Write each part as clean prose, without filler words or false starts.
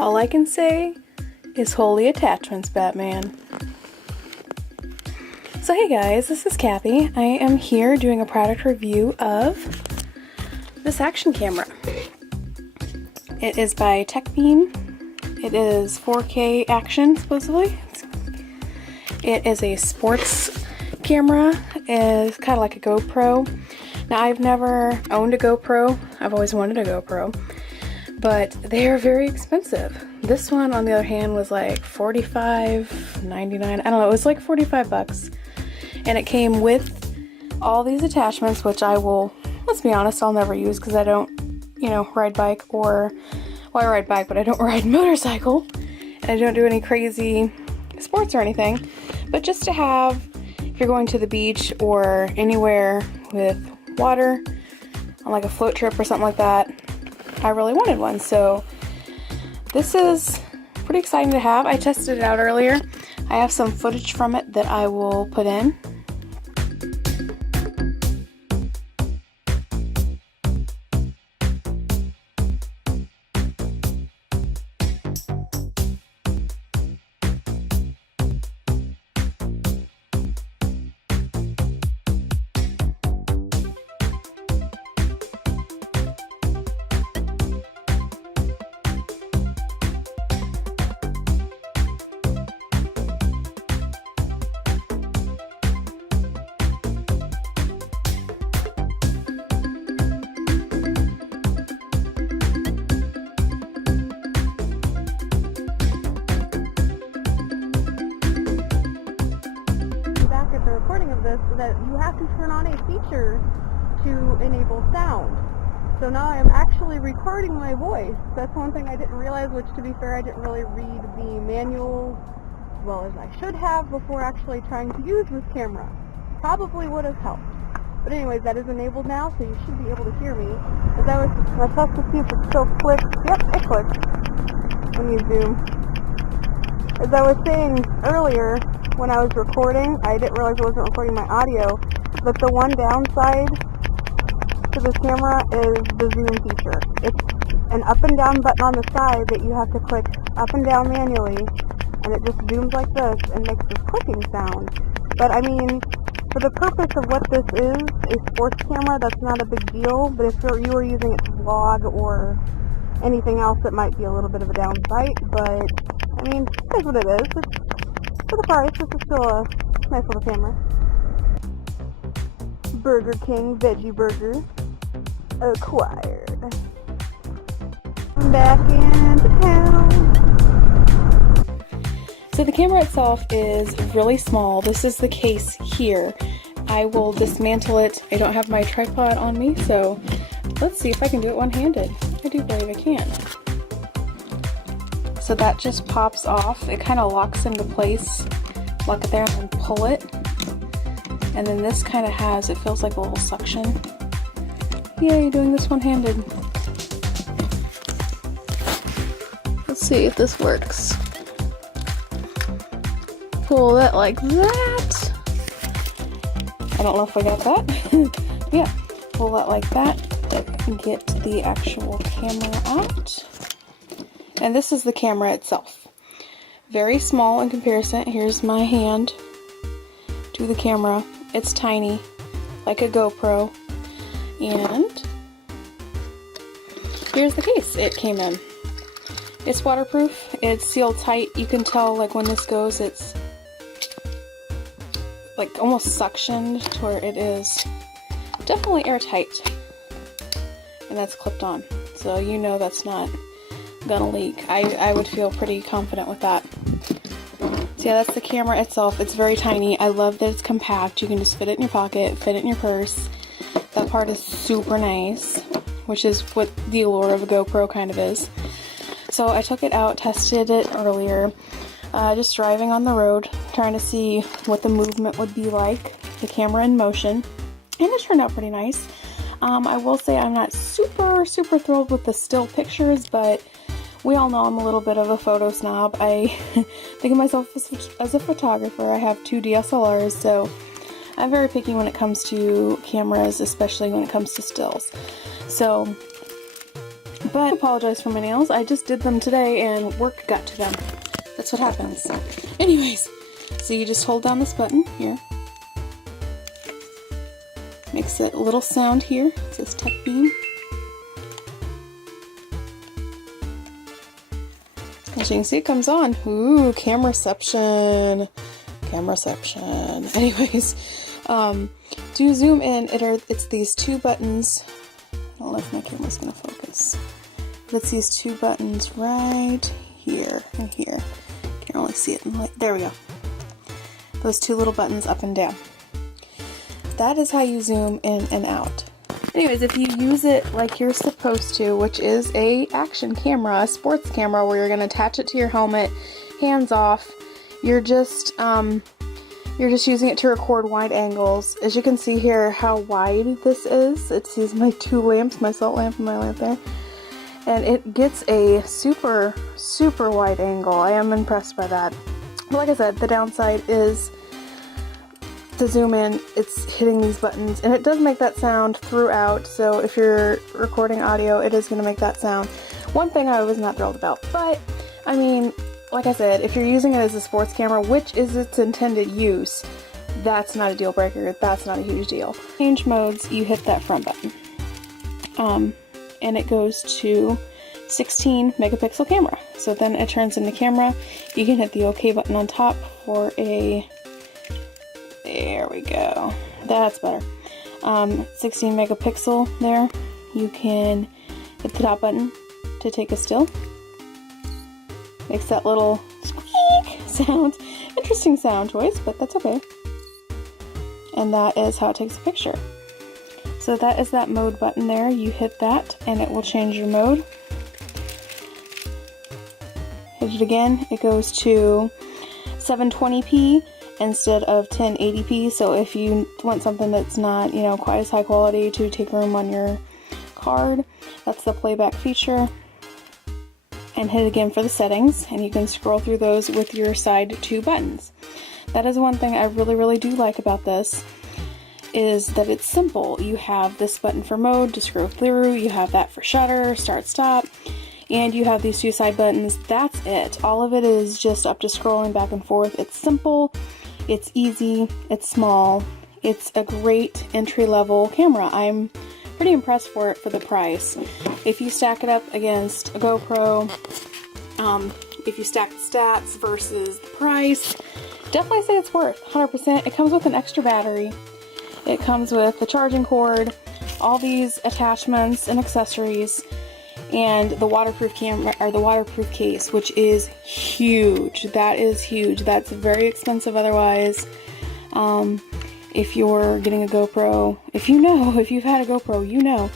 All I can say is holy attachments, Batman. So hey guys, this is Kathy. I am here doing a product review of this action camera. It is by Tec.Beam. It is 4K action, supposedly. It is a sports camera. It's kind of like a GoPro. Now, I've never owned a GoPro. I've always wanted a GoPro. But they are very expensive. This one, on the other hand, was like $45.99. I don't know, it was like 45 bucks. And it came with all these attachments, which I will, let's be honest, I'll never use because I don't, ride bike or, well, I ride bike, but I don't ride motorcycle. And I don't do any crazy sports or anything. But just to have, if you're going to the beach or anywhere with water, on like a float trip or something like that, I really wanted one. So this is pretty exciting to have. I tested it out earlier. I have some footage from it that I will put in. That you have to turn on a feature to enable sound. So now I am actually recording my voice. That's one thing I didn't realize, which to be fair, I didn't really read the manual as well as I should have before actually trying to use this camera. Probably would have helped. But anyways, that is enabled now, so you should be able to hear me. As I was test to see if it still clicks. Yep, it clicks when you zoom. As I was saying earlier, when I was recording, I didn't realize I wasn't recording my audio, but the one downside to this camera is the zoom feature. It's an up and down button on the side that you have to click up and down manually, and it just zooms like this and makes this clicking sound. But I mean, for the purpose of what this is, a sports camera, that's not a big deal, but if you were using it to vlog or anything else, it might be a little bit of a downside, but I mean, it is what it is. For the price, this is still a nice little camera. Burger King Veggie Burger acquired. I'm back into town. So the camera itself is really small. This is the case here. I will dismantle it. I don't have my tripod on me, so let's see if I can do it one-handed. I do believe I can. So that just pops off. It kind of locks into place. Lock it there and then pull it. And then this kind of has, it feels like a little suction. Yay, doing this one-handed. Let's see if this works. Pull that like that. I don't know if I got that. Yeah, pull that like that. Get the actual camera out. And this is the camera itself. Very small in comparison. Here's my hand to the camera. It's tiny, like a GoPro. And here's the case it came in. It's waterproof. It's sealed tight. You can tell, like, when this goes, it's like almost suctioned to where it is definitely airtight. And that's clipped on. So you know that's not gonna leak. I would feel pretty confident with that. So yeah, that's the camera itself. It's very tiny. I love that it's compact. You can just fit it in your pocket, fit it in your purse. That part is super nice, which is what the allure of a GoPro kind of is. So I took it out, tested it earlier, just driving on the road, trying to see what the movement would be like, the camera in motion, and it turned out pretty nice. I will say I'm not super thrilled with the still pictures, but we all know I'm a little bit of a photo snob. I think of myself as a photographer. I have 2 DSLRs, so I'm very picky when it comes to cameras, especially when it comes to stills. So But I apologize for my nails. I just did them today and work got to them. That's what happens. Anyways, so you just hold down this button here. Makes a little sound here. It says Tec.Beam. As you can see, it comes on. Ooh, camera reception. Camera reception. Anyways, to zoom in, it's these two buttons. I don't know if my camera's gonna focus. It's these two buttons right here and here. Can't really see it in light. There we go. Those two little buttons up and down. That is how you zoom in and out. Anyways, if you use it like you're supposed to, which is a action camera, a sports camera, where you're going to attach it to your helmet, hands off, you're just using it to record wide angles. As you can see here, how wide this is. It sees my two lamps, my salt lamp and my lamp there. And it gets a super, super wide angle. I am impressed by that. But like I said, the downside is to zoom in, it's hitting these buttons, and it does make that sound throughout, so if you're recording audio, it is going to make that sound. One thing I was not thrilled about, but, I mean, like I said, if you're using it as a sports camera, which is its intended use, that's not a deal breaker, that's not a huge deal. Change modes, you hit that front button. And it goes to 16 megapixel camera. So then it turns into camera. You can hit the OK button on top for a... There we go. That's better. 16 megapixel there. You can hit the top button to take a still. Makes that little squeak sound. Interesting sound choice, but that's okay. And that is how it takes a picture. So that is that mode button there. You hit that and it will change your mode. Hit it again. It goes to 720p. Instead of 1080p, so if you want something that's not, you know, quite as high quality to take room on your card, that's the playback feature. And hit again for the settings, and you can scroll through those with your side two buttons. That is one thing I really, really do like about this, is that it's simple. You have this button for mode to scroll through, you have that for shutter, start, stop, and you have these two side buttons. That's it. All of it is just up to scrolling back and forth. It's simple. It's easy, it's small, it's a great entry-level camera. I'm pretty impressed for it for the price. If you stack it up against a GoPro, if you stack the stats versus the price, definitely say it's worth 100%. It comes with an extra battery, it comes with the charging cord, all these attachments and accessories, and the waterproof camera, or the waterproof case, which is huge. That is huge. That's very expensive otherwise. If you're getting a GoPro, if you've had a GoPro, you know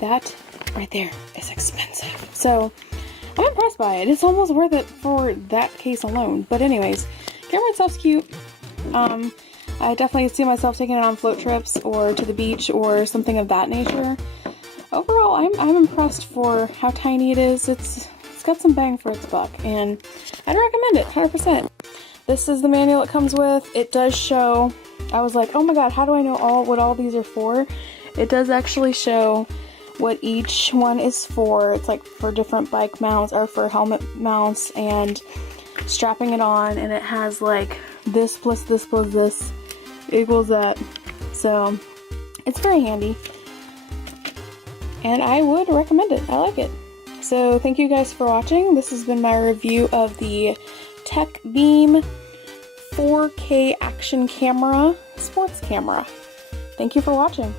that right there is expensive. So I'm impressed by it. It's almost worth it for that case alone. But anyways, camera itself's cute. I definitely see myself taking it on float trips or to the beach or something of that nature. Overall, I'm impressed for how tiny it is. It's got some bang for its buck, and I'd recommend it 100%. This is the manual it comes with. It does show, I was like, oh my god, how do I know what all these are for? It does actually show what each one is for. It's like for different bike mounts or for helmet mounts and strapping it on, and it has like this plus this plus this equals that. So it's very handy. And I would recommend it. I like it. So thank you guys for watching. This has been my review of the Tec.Beam 4K action camera, sports camera. Thank you for watching.